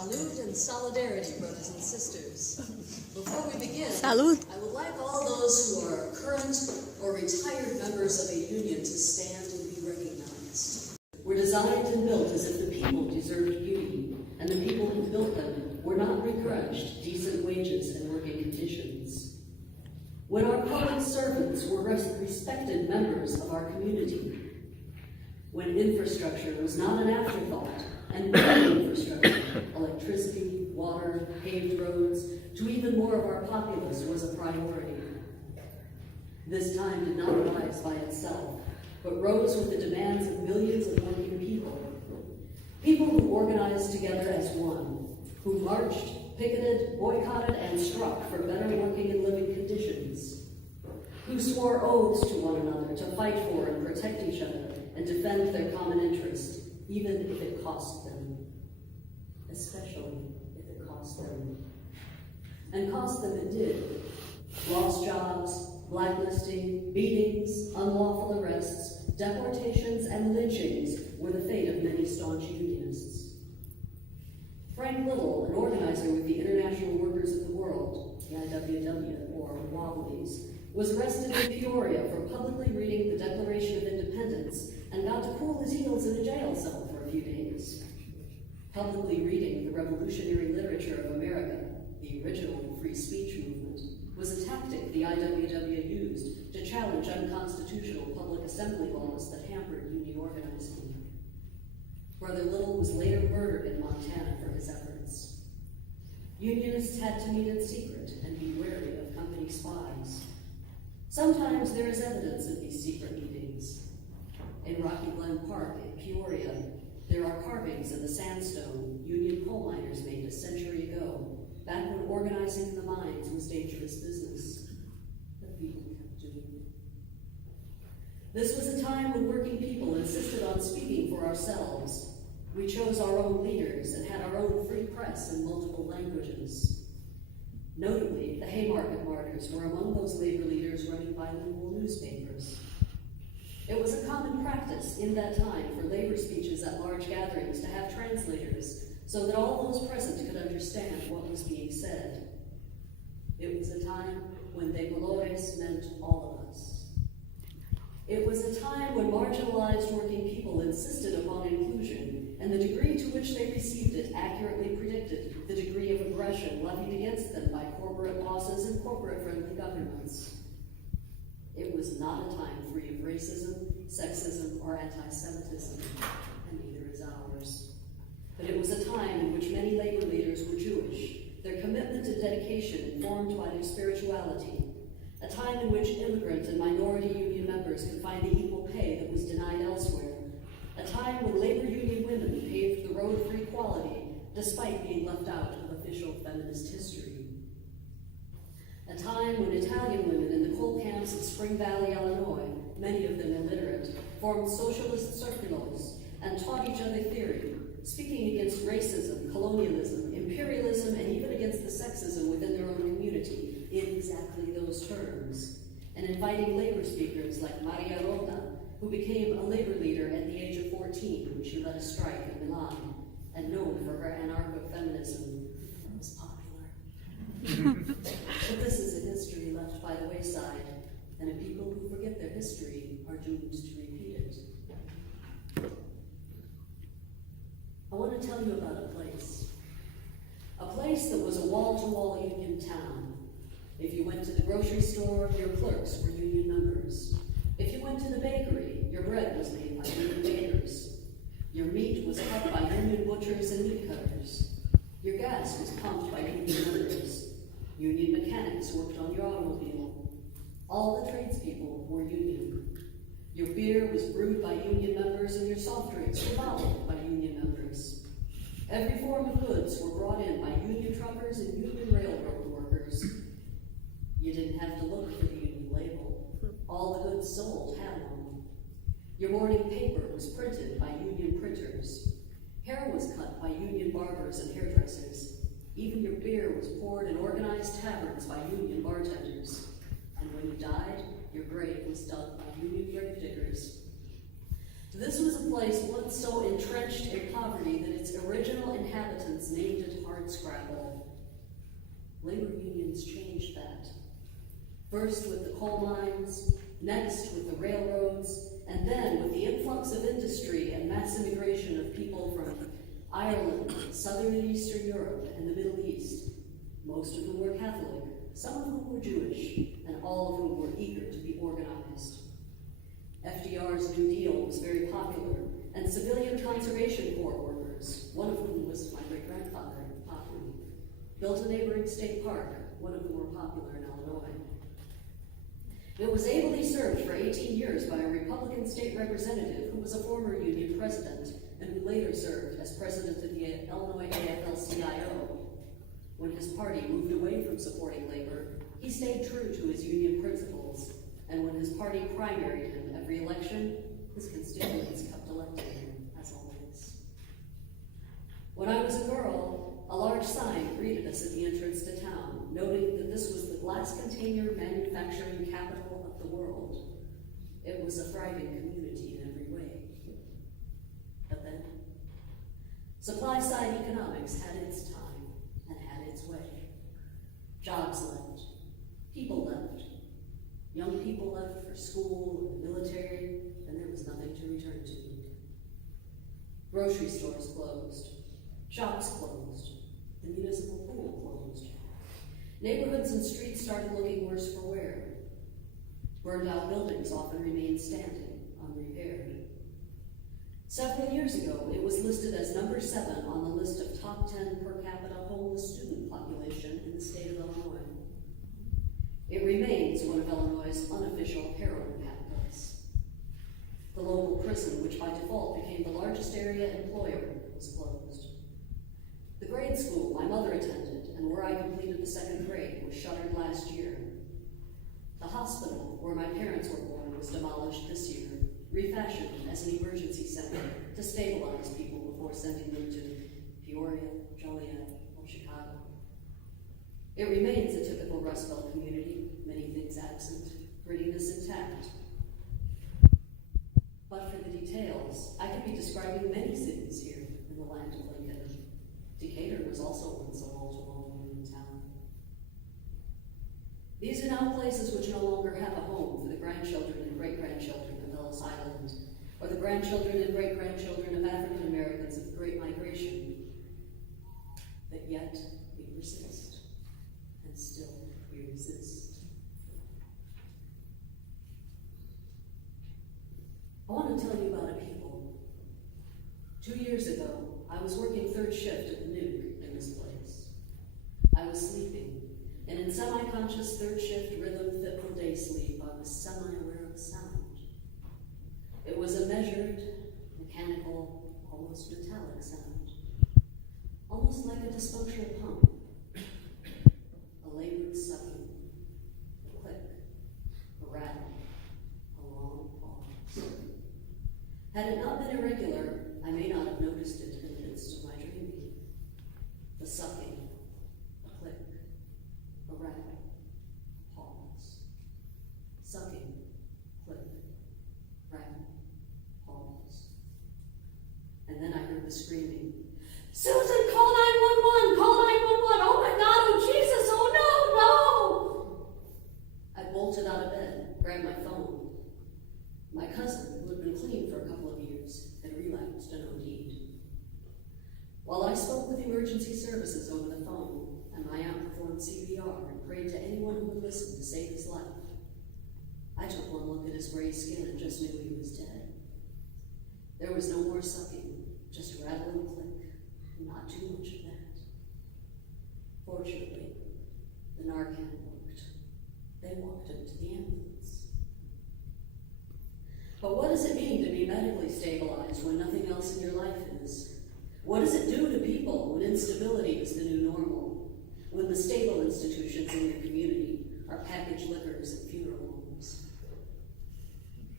Salud and solidarity, brothers and sisters. Before we begin, Salud. I would like all those who are current or retired members of a union to stand and be recognized. We're designed and built as if the people deserved beauty, and the people who built them were not begrudged decent wages and working conditions. When our public servants were respected members of our community, when infrastructure was not an afterthought, and infrastructure, electricity, water, paved roads, to even more of our populace was a priority. This time did not rise by itself, but rose with the demands of millions of working people. People who organized together as one, who marched, picketed, boycotted, and struck for better working and living conditions, who swore oaths to one another to fight for and protect each other and defend their common interest, even if it cost them, especially if it cost them. And cost them it did. Lost jobs, blacklisting, beatings, unlawful arrests, deportations, and lynchings were the fate of many staunch unionists. Frank Little, an organizer with the International Workers of the World, the IWW, or Wobblies, was arrested in Peoria for publicly reading the Declaration of Independence and got to cool his heels in a jail cell for a few days. Publicly reading the revolutionary literature of America, the original free speech movement, was a tactic the IWW used to challenge unconstitutional public assembly laws that hampered union organizing. Brother Little was later murdered in Montana for his efforts. Unionists had to meet in secret and be wary of company spies. Sometimes there is evidence of these secret meetings. In Rocky Glen Park in Peoria, there are carvings of the sandstone Union coal miners made a century ago, back when organizing in the mines was dangerous business. But people kept doing it. This was a time when working people insisted on speaking for ourselves. We chose our own leaders and had our own free press in multiple languages. Notably, the Haymarket Martyrs were among those labor leaders running bilingual newspapers. It was a common practice in that time for labor speeches at large gatherings to have translators so that all those present could understand what was being said. It was a time when de colores meant all of us. It was a time when marginalized working people insisted upon inclusion, and the degree to which they received it accurately predicted the degree of aggression levied against them by corporate bosses and corporate-friendly governments. It was not a time free of racism, sexism, or anti-Semitism, and neither is ours. But it was a time in which many labor leaders were Jewish, their commitment and dedication informed by their spirituality, a time in which immigrant and minority union members could find the equal pay that was denied elsewhere, a time when labor union women paved the road for equality despite being left out of official feminist history. A time when Italian women in the coal camps of Spring Valley, Illinois, many of them illiterate, formed socialist circles and taught each other theory, speaking against racism, colonialism, imperialism, and even against the sexism within their own community in exactly those terms, and inviting labor speakers like Maria Rota, who became a labor leader at the age of 14 when she led a strike in Milan, and known for her anarcho-feminism that was popular. But this is a history left by the wayside, and a people who forget their history are doomed to repeat it. I want to tell you about a place that was a wall-to-wall union town. If you went to the grocery store, your clerks were union members. If you went to the bakery, your bread was made by union bakers. Your meat was cut by union butchers and meat cutters. Your gas was pumped by union members. Union mechanics worked on your automobile. All the tradespeople were union. Your beer was brewed by union members and your soft drinks were bottled by union members. Every form of goods were brought in by union truckers and union railroad workers. You didn't have to look for the union label. All the goods sold had one. Your morning paper was printed by union printers. Hair was cut by union barbers and hairdressers. Even your beer was poured in organized taverns by union bartenders. And when you died, your grave was dug by union grave diggers. This was a place once so entrenched in poverty that its original inhabitants named it hardscrabble. Labor unions changed that. First with the coal mines, next with the railroads, and then with the influx of industry and mass immigration of people from Ireland, Southern and Eastern Europe, and the Middle East, most of whom were Catholic, some of whom were Jewish, and all of whom were eager to be organized. FDR's New Deal was very popular, and civilian conservation corps workers, one of whom was my great-grandfather, Hoffman, built a neighboring state park, one of whom were popular in Illinois. It was ably served for 18 years by a Republican state representative who was a former union president and who later served as president of the Illinois AFL-CIO. When his party moved away from supporting labor, he stayed true to his union principles, and when his party primaried him every election, his constituents kept electing him, as always. When I was a girl, a large sign greeted us at the entrance to town, noting that this was the glass container manufacturing capital of the world. It was a thriving community in every way. But then, supply-side economics had its time and had its way. Jobs left, people left. Young people left for school or the military, and there was nothing to return to. Grocery stores closed, shops closed, the municipal pool closed. Neighborhoods and streets started looking worse for wear. Burned out buildings often remained standing, unrepaired. Several years ago, it was listed as number 7 on the list of top 10 per capita homeless student population in the state of Illinois. It remains one of Illinois' unofficial heroin capitals. The local prison, which by default became the largest area employer, was closed. The grade school my mother attended and where I completed the 2nd grade was shuttered last year. The hospital where my parents were born was demolished this year, refashioned as an emergency center to stabilize people before sending them to Peoria, Joliet, or Chicago. It remains a typical Rust Belt community, many things absent, grittiness intact. But for the details, I could be describing many cities here in the land of Lincoln. Decatur was also once a wall-to-wall Union town. These are now places which no longer have a home for the grandchildren and great-grandchildren of Ellis Island, or the grandchildren and great-grandchildren of African Americans of the Great Migration. But yet, we persist, and still we resist. I want to tell you about a people. 2 years ago, I was working 3rd shift at the Nuke in this place. I was sleeping, and in semi-conscious 3rd shift rhythm fit for day sleep, I was semi-aware of sound. It was a measured, mechanical, almost metallic sound. Almost like a dysfunctional pump. A labored sucking, a click, a rattle, a long pause. Had it not been irregular, I may not have noticed it in the midst of my dreaming. The sucking, a click, a rattle, pause. Sucking, click, rattle, pause. And then I heard the screaming. Susan, call 911! Call 911! Oh my God! Oh Jesus! Oh no! No! I bolted out of bed, grabbed my phone. My cousin, who had been clean for a couple of years, had relapsed and OD'd. While I spoke with emergency services over the phone, and my aunt performed CPR and prayed to anyone who would listen to save his life, I took one look at his gray skin and just knew he was dead. There was no more sucking, just rattle and click, and not too much of that. Fortunately, the Narcan worked. They walked him to the ambulance. But what does it mean to be medically stabilized when nothing else in your life is? What does it do to people when instability is the new normal? When the stable institutions in your community are packaged liquors and funeral homes?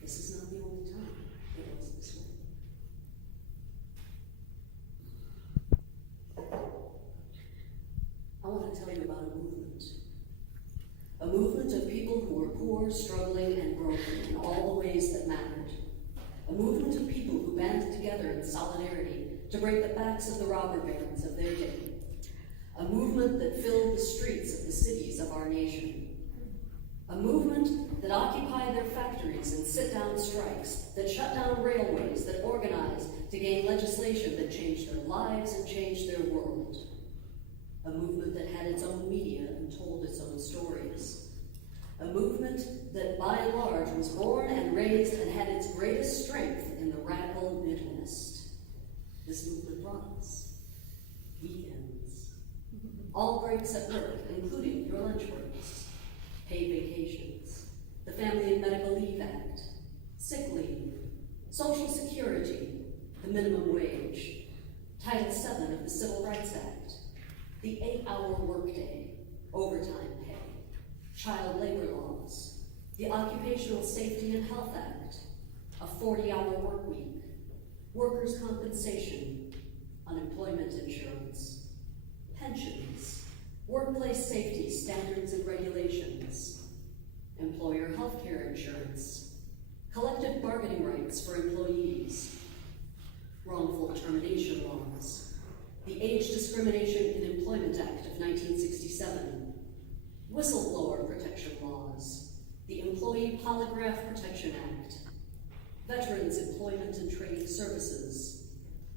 This is not the only time it was this way. I want to tell you about a movement. A movement of people who were poor, struggling, and broken in all the ways that mattered. A movement of people who banded together in solidarity to break the backs of the robber barons of their day. A movement that filled the streets of the cities of our nation. A movement that occupied their factories and sit-down strikes, that shut down railways, that organized to gain legislation that changed their lives and changed their world. A movement that had its own media and told its own stories. A movement that by and large was born and raised and had its greatest strength in the radical Midwest. This movement runs weekends, all breaks at work, including your lunch breaks, paid vacations, the Family and Medical Leave Act, sick leave, Social Security, the minimum wage, Title VII of the Civil Rights Act, the 8-hour workday, overtime pay, child labor laws, the Occupational Safety and Health Act, a 40-hour work week, workers' compensation, unemployment insurance, pensions, workplace safety standards and regulations, employer health care insurance, collective bargaining rights for employees, wrongful termination laws, the Age Discrimination in Employment Act of 1967, whistleblower protection laws, the Employee Polygraph Protection Act, Veterans Employment and Training Services,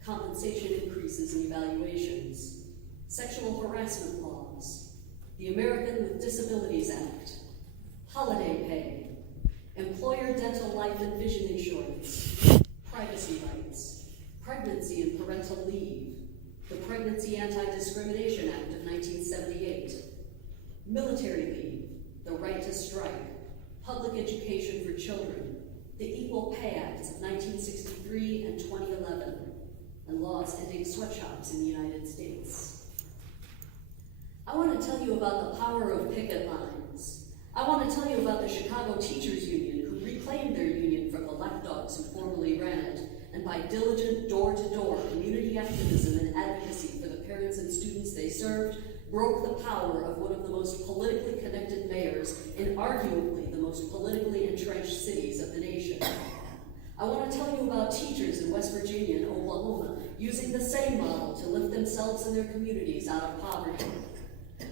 compensation increases and evaluations, sexual harassment laws, the American with Disabilities Act, holiday pay, employer dental life and vision insurance, privacy rights, pregnancy and parental leave, the Pregnancy Anti-Discrimination Act of 1978, military leave, the right to strike, public education for children, the Equal Pay Acts of 1963 and 2011, and laws ending sweatshops in the United States. I want to tell you about the power of picket lines. I want to tell you about the Chicago Teachers Union, who reclaimed their union from the lapdogs who formerly ran it, and by diligent door-to-door community activism and advocacy for the parents and students they served, broke the power of one of the most politically connected mayors in arguably the most politically entrenched cities of the nation. I want to tell you about teachers in West Virginia and Oklahoma using the same model to lift themselves and their communities out of poverty.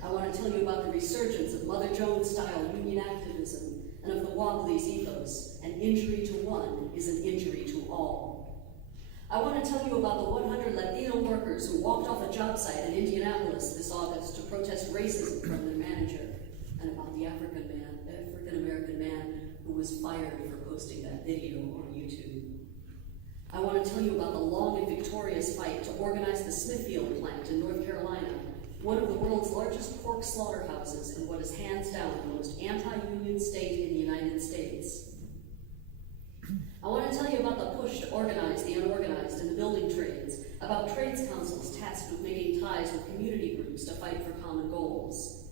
I want to tell you about the resurgence of Mother Jones-style union activism and of the Wobblies ethos, an injury to one is an injury to all. I want to tell you about the 100 Latino workers who walked off a job site in Indianapolis this August to protest racism from their manager, and about the African-American man who was fired for posting that video on YouTube. I want to tell you about the long and victorious fight to organize the Smithfield plant in North Carolina, one of the world's largest pork slaughterhouses and what is hands down the most anti-union state in the United States. I want to tell you about the push to organize the unorganized in the building trades, about trades councils tasked with making ties with community groups to fight for common goals.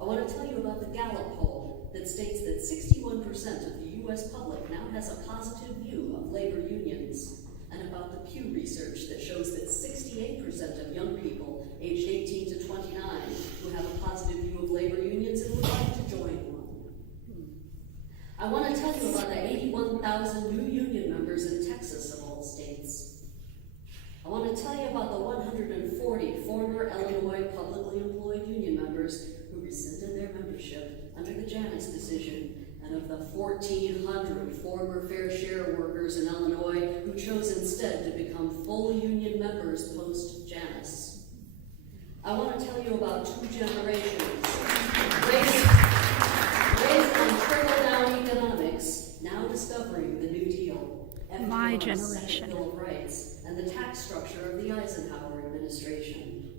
I want to tell you about the Gallup poll that states that 61% of the U.S. public now has a positive view of labor unions, and about the Pew research that shows that 68% of young people aged 18 to 29 who have a positive view of labor unions and would like to join one. I want to tell you about the 81,000 new union members in Texas of all states. I want to tell you about the 140 former Illinois publicly employed union members who rescinded their membership under the Janus decision, and of the 1,400 former fair share workers in Illinois who chose instead to become full union members post-Janus. I want to tell you about two generations raised on trickle-down economics, now discovering the New Deal, My generation. Bill of Rights, and the tax structure of the Eisenhower administration.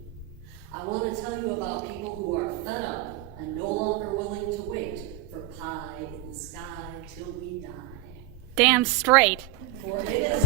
I want to tell you about people who are fed up and no longer willing to wait for pie in the sky till we die. Damn straight. For it is